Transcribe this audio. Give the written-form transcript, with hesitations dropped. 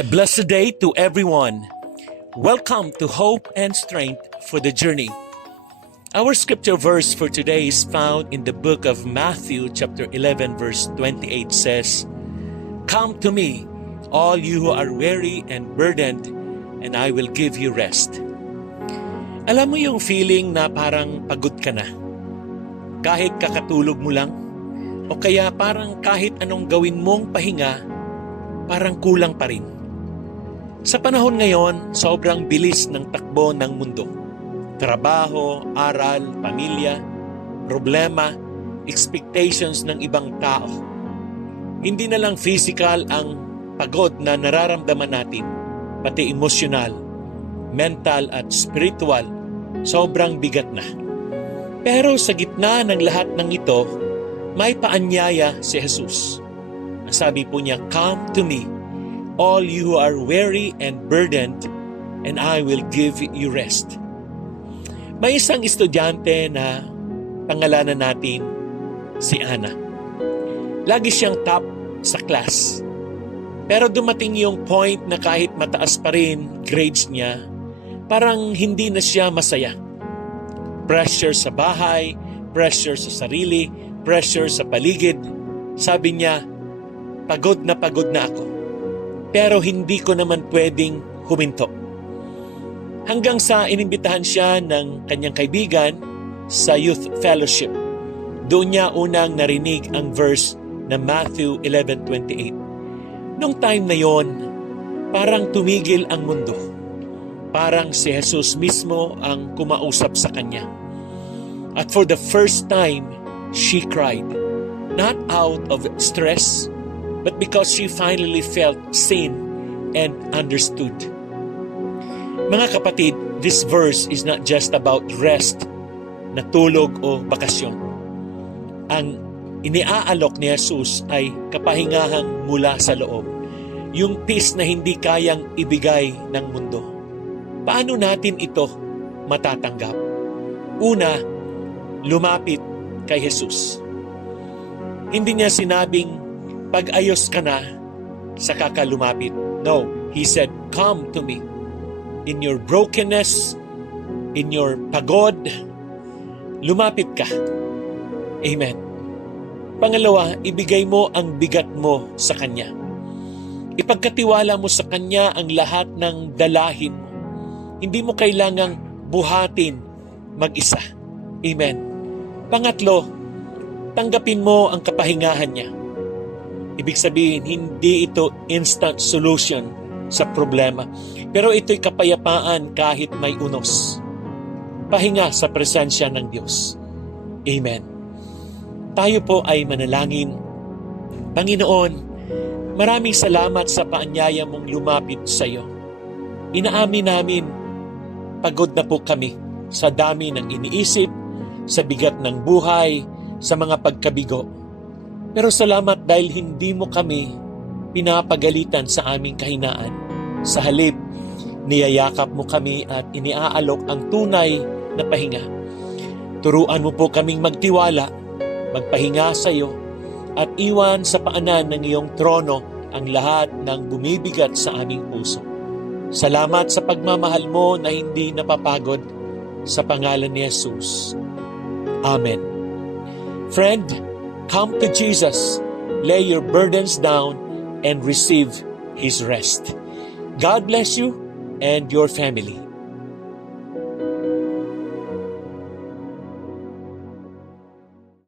A blessed day to everyone. Welcome to Hope and Strength for the Journey. Our scripture verse for today is found in the book of Matthew chapter 11 verse 28 says, "Come to me, all you who are weary and burdened, and I will give you rest." Alam mo yung feeling na parang pagod ka na? Kahit kakatulog mo lang? O kaya parang kahit anong gawin mong pahinga, parang kulang pa rin? Sa panahon ngayon, sobrang bilis ng takbo ng mundo. Trabaho, aral, pamilya, problema, expectations ng ibang tao. Hindi na lang physical ang pagod na nararamdaman natin, pati emosyonal, mental at spiritual, sobrang bigat na. Pero sa gitna ng lahat ng ito, may paanyaya si Jesus. Ang sabi po niya, "Come to me, all you who are weary and burdened, and I will give you rest." May isang estudyante na pangalanan natin si Ana. Lagi siyang top sa class. Pero dumating yung point na kahit mataas pa rin grades niya, parang hindi na siya masaya. Pressure sa bahay, pressure sa sarili, pressure sa paligid. Sabi niya, pagod na ako. Pero hindi ko naman pwedeng huminto. Hanggang sa inimbitahan siya ng kanyang kaibigan sa youth fellowship. Doon niya unang narinig ang verse na Matthew 11:28. Nung time na yon, parang tumigil ang mundo. Parang si Jesus mismo ang kumausap sa kanya. At for the first time, she cried. Not out of stress, but because she finally felt seen and understood. Mga kapatid, this verse is not just about rest, na tulog o bakasyon. Ang iniaalok ni Jesus ay kapahingahang mula sa loob. Yung peace na hindi kayang ibigay ng mundo. Paano natin ito matatanggap? Una, lumapit kay Jesus. Hindi niya sinabing, pag-ayos ka na, saka ka lumapit. No, He said, "Come to me." In your brokenness, in your pagod, lumapit ka. Amen. Pangalawa, ibigay mo ang bigat mo sa Kanya. Ipagkatiwala mo sa Kanya ang lahat ng dalahin mo. Hindi mo kailangang buhatin mag-isa. Amen. Pangatlo, tanggapin mo ang kapahingahan niya. Ibig sabihin, hindi ito instant solution sa problema. Pero ito'y kapayapaan kahit may unos. Pahinga sa presensya ng Diyos. Amen. Tayo po ay manalangin. Panginoon, maraming salamat sa paanyaya mong lumapit sa iyo. Inaamin namin, pagod na po kami sa dami ng iniisip, sa bigat ng buhay, sa mga pagkabigo. Pero salamat dahil hindi mo kami pinapagalitan sa aming kahinaan. Sa halip, niyayakap mo kami at iniaalok ang tunay na pahinga. Turuan mo po kaming magtiwala, magpahinga sa iyo, at iwan sa paanan ng iyong trono ang lahat ng bumibigat sa aming puso. Salamat sa pagmamahal mo na hindi napapagod, sa pangalan ni Jesus. Amen. Friend, come to Jesus, lay your burdens down, and receive His rest. God bless you and your family.